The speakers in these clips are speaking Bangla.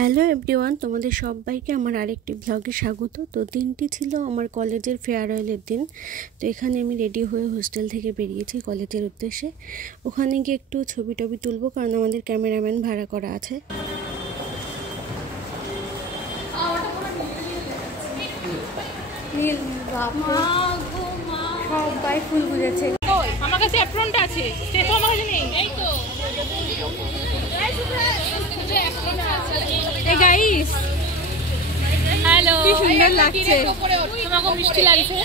হ্যালো এভরিওয়ান, তোমাদের সবাইকে আমার আরেকটি ব্লগে স্বাগত। তো দিনটি ছিল আমার কলেজের ফেয়ারওয়েলের দিন। তো এখানে আমি রেডি হয়ে হোস্টেল থেকে বেরিয়েছি কলেজের উদ্দেশ্যে। ওখানে গিয়ে একটু ছবি টবি তুলবো, কারণ আমাদের ক্যামেরাম্যান ভাড়া করা আছে। সবাই ফুল বুঝেছে। আমার কাছে অ্যাপ্রনটা আছে, স্টেপও আমার কাছে নেই। এই তো এই গাইস, হ্যালো, কি সুন্দর লাগছে, তোমাকে মিষ্টি লাগছে।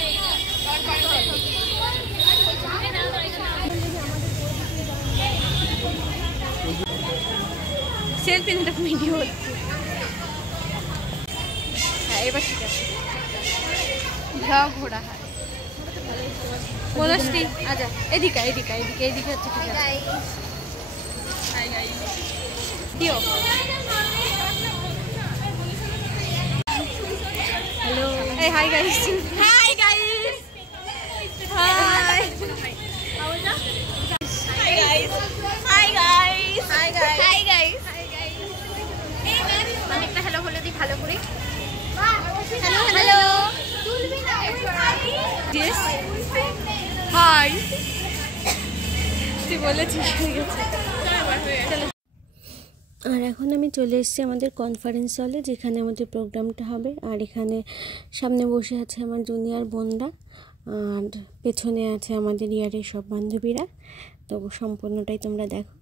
সেলফি নিতে ভিডিও হচ্ছে। হ্যাঁ, এবার ঠিক আছে। ঘোড়া ঘোড়া হয় বলস্তি। আচ্ছা, এদিকে এদিকে এদিকে এদিকে হচ্ছে ঠিক আছে। দিও হ্যালো, এই hi guys, hi guys, high hi guys, hi guys, hi guys, hi guys, hi guys. এই ম্যাম, আমি একটা হ্যালো বলে দিই ভালো করে। হ্যালো হ্যালো, তুলবি না? ইয়েস, হাই, তুই বলেছিস হয়ে গেছে। আর এখন আমি চলে এসেছি আমাদের কনফারেন্স হলে, যেখানে আমাদের প্রোগ্রামটা হবে। আর এখানে সামনে বসে আছে আমার জুনিয়র বোনরা, আর পেছনে আছে আমাদের ইয়ারের সব বান্ধবীরা। তো সম্পূর্ণটাই তোমরা দেখো।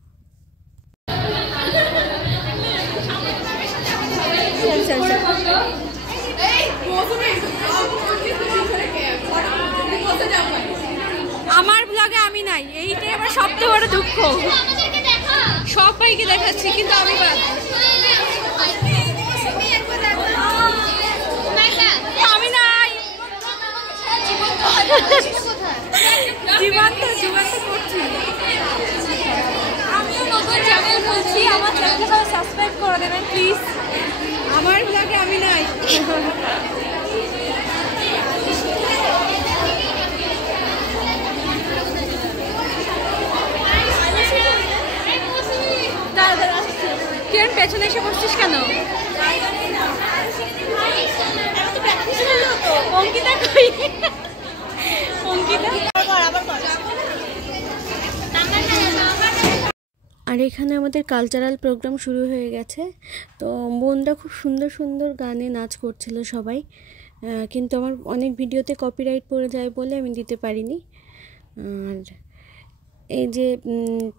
আমার ব্লগে আমি নাই, এইটাই আমার সবচেয়ে বড় দুঃখ। সবাইকে দেখাচ্ছি কিন্তু আমি বাদ। আমি নাই, জীবন তো করছি। আমিও নতুন চ্যানেল খুলছি, আমার চ্যানেলটা সাবস্ক্রাইব করে দেবেন প্লিজ। আমার ব্লগে আমি নাই। কিরণ, পেছনে এসে বসছিস কেন? অঙ্কিতা কই? অঙ্কিতা আর এখানে আমাদের কালচারাল প্রোগ্রাম শুরু হয়ে গেছে। তো বোনরা খুব সুন্দর সুন্দর গানে নাচ করছিল সবাই, কিন্তু আমার অনেক ভিডিওতে কপিরাইট পড়ে যায় বলে আমি দিতে পারিনি। আর এই যে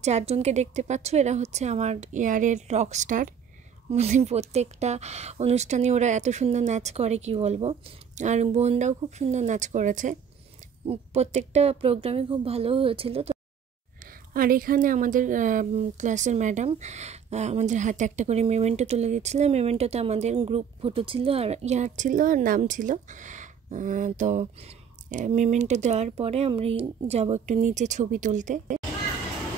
চারজনকে দেখতে পাচ্ছ, এরা হচ্ছে আমার ইয়ারের রক স্টার। মানে প্রত্যেকটা অনুষ্ঠানে ওরা এত সুন্দর নাচ করে কি বলবো। আর বোনরাও খুব সুন্দর নাচ করেছে, প্রত্যেকটা প্রোগ্রামে খুব ভালো হয়েছিল। তো আর এখানে আমাদের ক্লাসের ম্যাডাম আমাদের হাতে একটা করে মেমেন্টো তুলে দিচ্ছিল। মেমেন্টোতে আমাদের গ্রুপ ফটো ছিল, আর ইয়ার ছিল, আর নাম ছিল। তো মেমেন্টো দেওয়ার পরে আমরা যাব একটু নিচে ছবি তুলতে।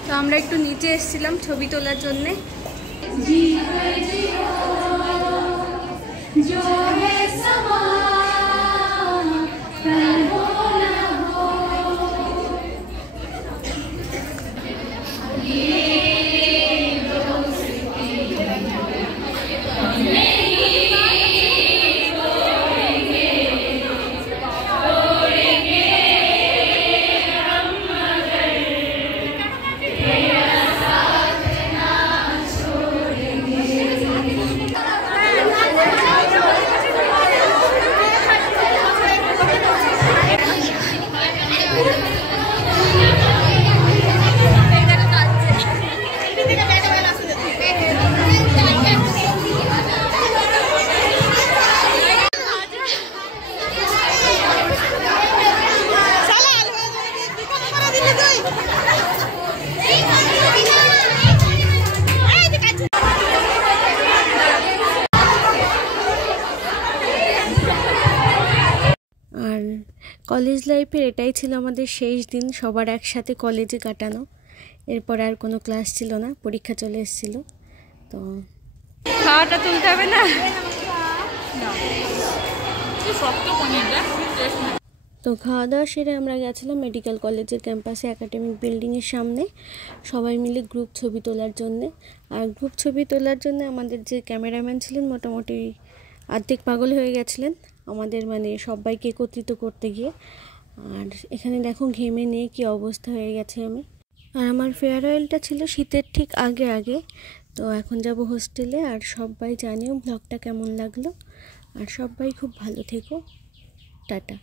তো আমরা একটু নিচে এসেছিলাম ছবি তোলার জন্যে। আর কলেজ লাইফের এটাই ছিল আমাদের শেষ দিন, সবার একসাথে কলেজে কাটানো। এরপর আর কোনো ক্লাস ছিল না, পরীক্ষা চলে এসেছিলো। তো খাওয়াটা তুলতে হবে না? তো খাওয়া দাওয়া সেরে আমরা গেছিলাম মেডিকেল কলেজের ক্যাম্পাসে একাডেমিক বিল্ডিংয়ের সামনে সবাই মিলে গ্রুপ ছবি তোলার জন্যে। আর গ্রুপ ছবি তোলার জন্য আমাদের যে ক্যামেরাম্যান ছিলেন মোটামুটি অর্ধেক পাগল হয়ে গেছিলেন আমাদের মানে সবাইকে একত্রিত করতে গিয়ে। আর এখানে দেখো ঘেমে নিয়ে কি অবস্থা হয়ে গেছে আমি। আর আমার ফেয়ারওয়েলটা ছিল শীতের ঠিক আগে আগে। তো এখন যাব হোস্টেলে। আর সবাই জানিও ব্লগটা কেমন লাগলো। আর সবাই খুব ভালো থেকো। টাটা।